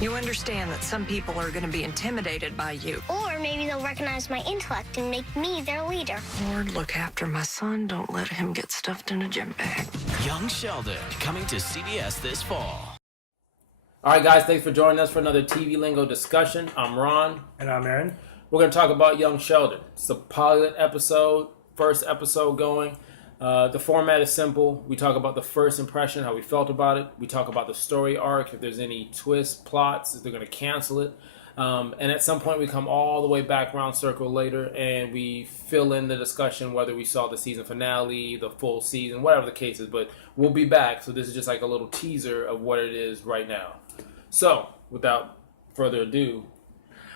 You understand that some people are going to be intimidated by you. Or maybe they'll recognize my intellect and make me their leader. Lord, look after my son. Don't let him get stuffed in a gym bag. Young Sheldon, coming to CBS this fall. All right, guys, thanks for joining us for another TV Lingo discussion. I'm Ron. And I'm Aaron. We're going to talk about Young Sheldon. It's a pilot episode, first episode going. The format is simple. We talk about the first impression, how we felt about it. We talk about the story arc, if there's any twists, plots, if they're going to cancel it. And at some point, we come all the way back round circle later, and we fill in the discussion, whether we saw the season finale, the full season, whatever the case is. But we'll be back, so this is just like a little teaser of what it is right now. So, without further ado,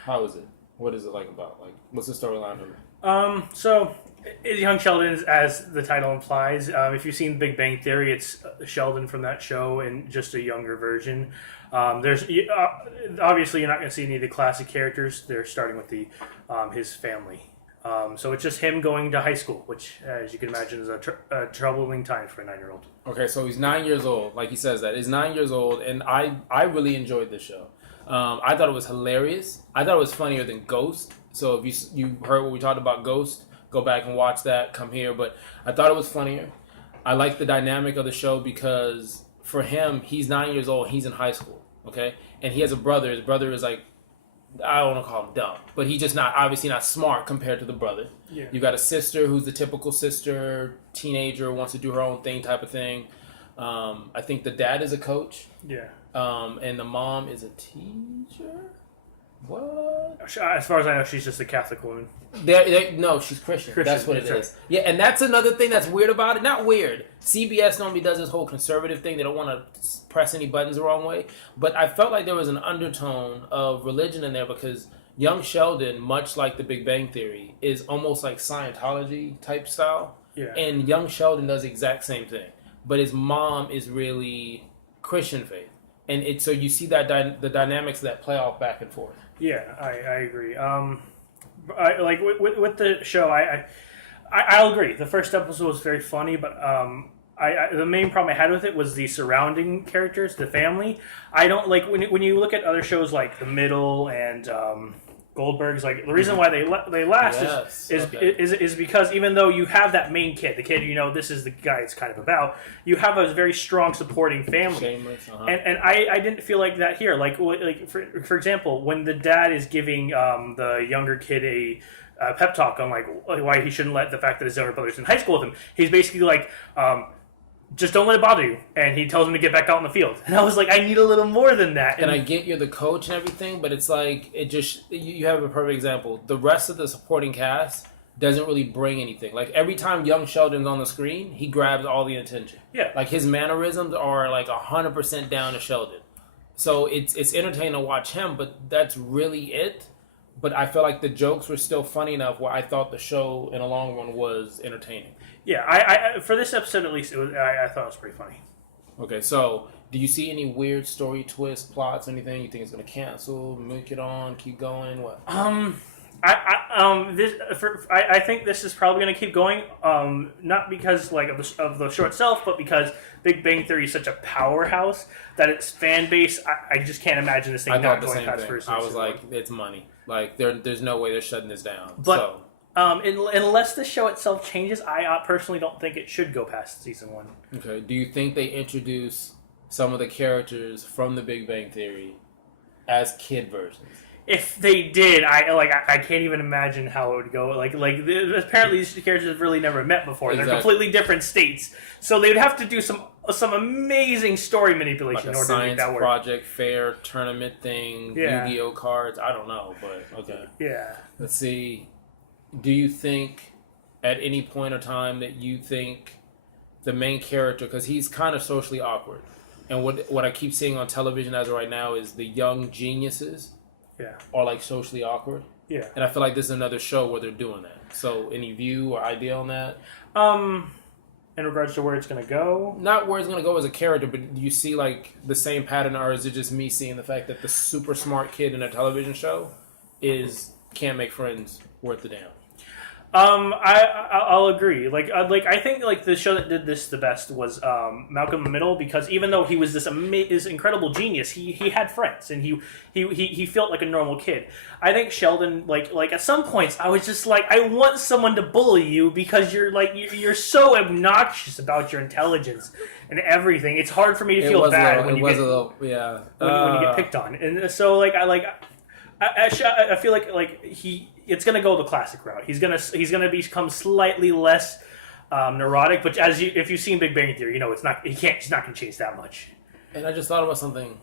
how is it? What is it like about? Like, what's the storyline of it? So Young Sheldon, as the title implies. If you've seen Big Bang Theory, it's Sheldon from that show in just a younger version. There's obviously you're not going to see any of the classic characters. They're starting with his family. So it's just him going to high school, which, as you can imagine, is a troubling time for a 9-year-old. Okay, so he's 9 years old. Like he says that. He's 9 years old, and I really enjoyed this show. I thought it was hilarious. I thought it was funnier than Ghost. So if you heard what we talked about Ghost, go back and watch that, come here. But I thought it was funnier. I like the dynamic of the show because for him, he's 9 years old. He's in high school, okay? And he has a brother. His brother is like, I don't want to call him dumb, but he's just obviously not smart compared to the brother. Yeah. You got a sister who's the typical sister, teenager, wants to do her own thing type of thing. I think the dad is a coach. Yeah. And the mom is a teacher? What? As far as I know, she's just a Catholic woman. No, she's Christian. That's what it is. Yeah, and that's another thing that's weird about it. Not weird. CBS normally does this whole conservative thing. They don't want to press any buttons the wrong way. But I felt like there was an undertone of religion in there because Young Sheldon, much like The Big Bang Theory, is almost like Scientology type style. Yeah. And Young Sheldon does the exact same thing. But his mom is really Christian faith. And so you see that the dynamics that play off back and forth. Yeah, I agree. Like with the show, I'll agree. The first episode was very funny, but the main problem I had with it was the surrounding characters, the family. I don't like when you look at other shows like The Middle and Goldberg's. Like the reason why they last is because even though you have that main kid, the kid this is the guy it's kind of about, you have a very strong supporting family. Shameless, And I didn't feel like that here. Like for example, when the dad is giving the younger kid a pep talk on like why he shouldn't let the fact that his younger brother's in high school with him, he's basically like. Just don't let it bother you. And he tells him to get back out in the field. And I was like, I need a little more than that. And I get you're the coach and everything, but it's like, you have a perfect example. The rest of the supporting cast doesn't really bring anything. Like, every time Young Sheldon's on the screen, he grabs all the attention. Yeah. Like, his mannerisms are like 100% down to Sheldon. So it's entertaining to watch him, but that's really it. But I feel like the jokes were still funny enough where I thought the show, in the long run, was entertaining. Yeah, I for this episode at least, I thought it was pretty funny. Okay, so do you see any weird story twists, plots, anything you think it's going to cancel, make it on, keep going? What? I think this is probably going to keep going. Not because like of the show itself, but because Big Bang Theory is such a powerhouse that its fan base. I just can't imagine this thing not going past first season. I was like, it's money. Like there's no way they're shutting this down. But unless the show itself changes, I personally don't think it should go past season 1. Okay. Do you think they introduce some of the characters from The Big Bang Theory as kid versions? If they did, I can't even imagine how it would go. Apparently these characters have really never met before. Exactly. They're completely different states, so they would have to do some amazing story manipulation like in order to make that work. Project fair tournament thing, Yeah. Yu-Gi-Oh cards. I don't know, but okay. Yeah. Let's see. Do you think at any point of time that you think the main character, because he's kind of socially awkward, and what I keep seeing on television as of right now is the young geniuses are like socially awkward. Yeah. And I feel like this is another show where they're doing that. So any view or idea on that? In regards to where it's going to go? Not where it's going to go as a character, but do you see like the same pattern, or is it just me seeing the fact that the super smart kid in a television show can't make friends worth the damn? I'll agree. I think like the show that did this the best was Malcolm in the Middle, because even though he was this incredible genius, he had friends and he felt like a normal kid. I think Sheldon like at some points I was just like, I want someone to bully you because you're so obnoxious about your intelligence and everything. It's hard for me to feel bad when you get picked on, and so I feel like it's gonna go the classic route. He's gonna become slightly less neurotic, but if you've seen Big Bang Theory, you know he's not gonna change that much. And I just thought about something.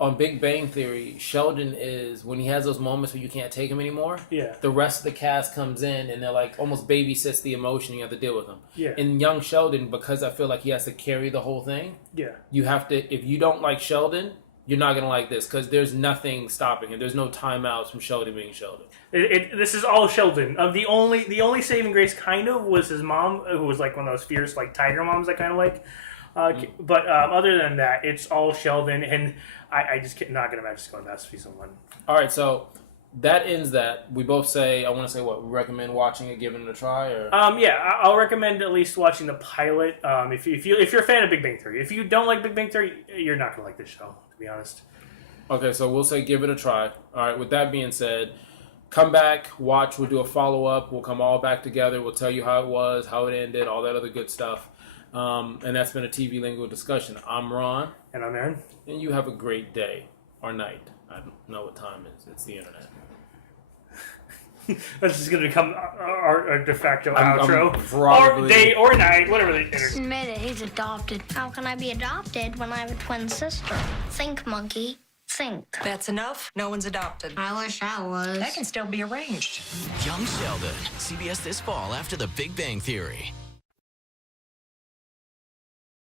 On Big Bang Theory, Sheldon is, when he has those moments where you can't take him anymore, Yeah. the rest of the cast comes in and they're like almost babysits the emotion, you have to deal with them. Yeah. In Young Sheldon, because I feel like he has to carry the whole thing, Yeah. you have to, if you don't like Sheldon, you're not going to like this, because there's nothing stopping him. There's no timeouts from Sheldon being Sheldon. This is all Sheldon. The only saving grace kind of was his mom, who was like one of those fierce like tiger moms I kind of like. But other than that, it's all Sheldon, and I just not gonna imagine going past season 1. All right, so that ends that. We both say, I want to say what, we recommend watching it, giving it a try, or yeah, I'll recommend at least watching the pilot. If you're a fan of Big Bang Theory, if you don't like Big Bang Theory, you're not gonna like this show, to be honest. Okay, so we'll say give it a try. All right, with that being said, come back, watch, we'll do a follow-up, we'll come all back together, we'll tell you how it was, how it ended, all that other good stuff. And that's been a TV Lingo discussion. I'm Ron. And I'm Aaron. And you have a great day or night. I don't know what time it is. It's the internet. That's just going to become our de facto outro. Probably... Or day or night, whatever they Admit it, he's adopted. How can I be adopted when I have a twin sister? Think, monkey. Think. That's enough. No one's adopted. I wish I was. That can still be arranged. Young Sheldon, CBS this fall after The Big Bang Theory.